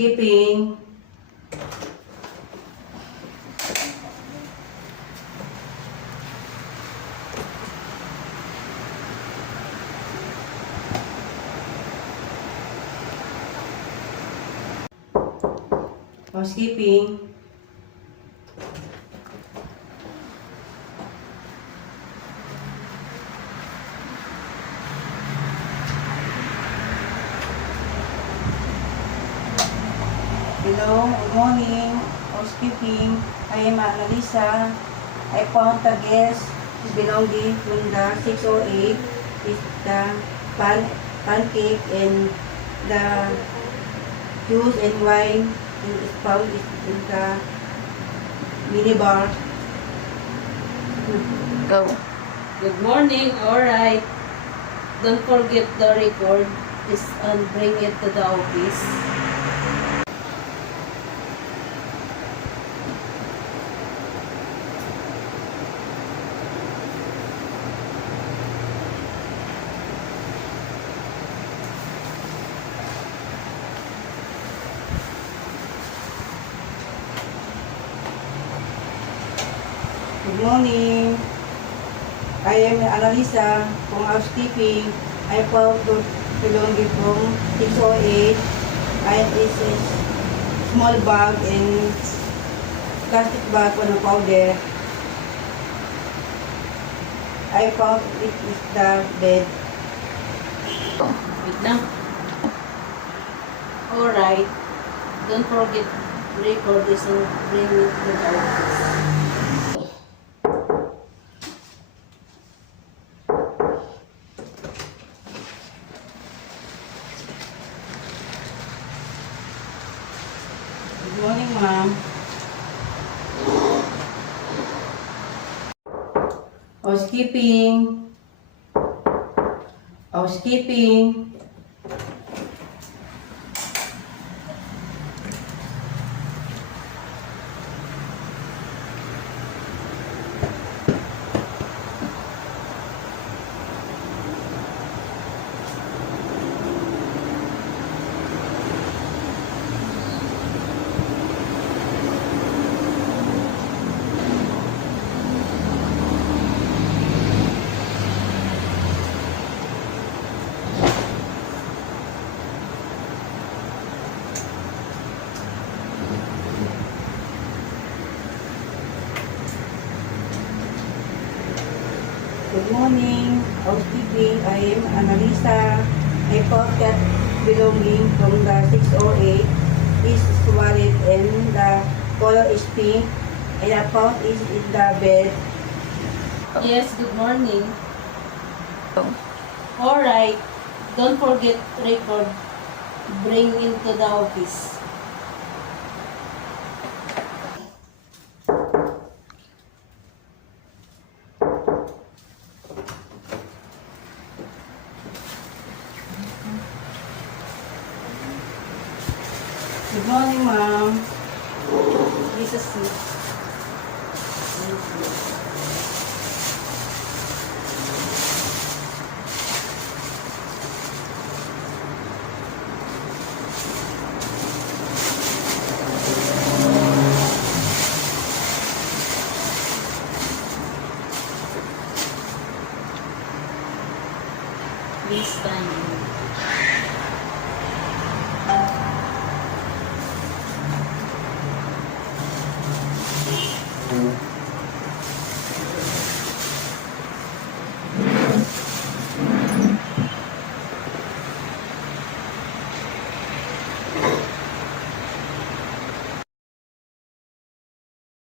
Housekeeping. Housekeeping. Hello, good morning. Housekeeping. I am Annalisa. I found the guest belonging to the 608 is the pancake and the juice and wine is found in the minibar. Go. Good morning. Alright. Don't forget the record is and bring it to the office. Good morning. I am Annalisa from housekeeping. I found the belonging from 608 and it's a small bag and plastic bag on the powder. I found it is the bed. Wait lang. Alright. Don't forget record this and bring it to the office. Good morning, ma'am. Housekeeping. Housekeeping. Good morning, housekeeping. I am Annalisa. I found that belonging from the 608 is wallet and the color is pink. And I found it in the bed. Yes, good morning. Go. Alright. Don't forget record. Bring into the office. Good morning, ma'am. This is it.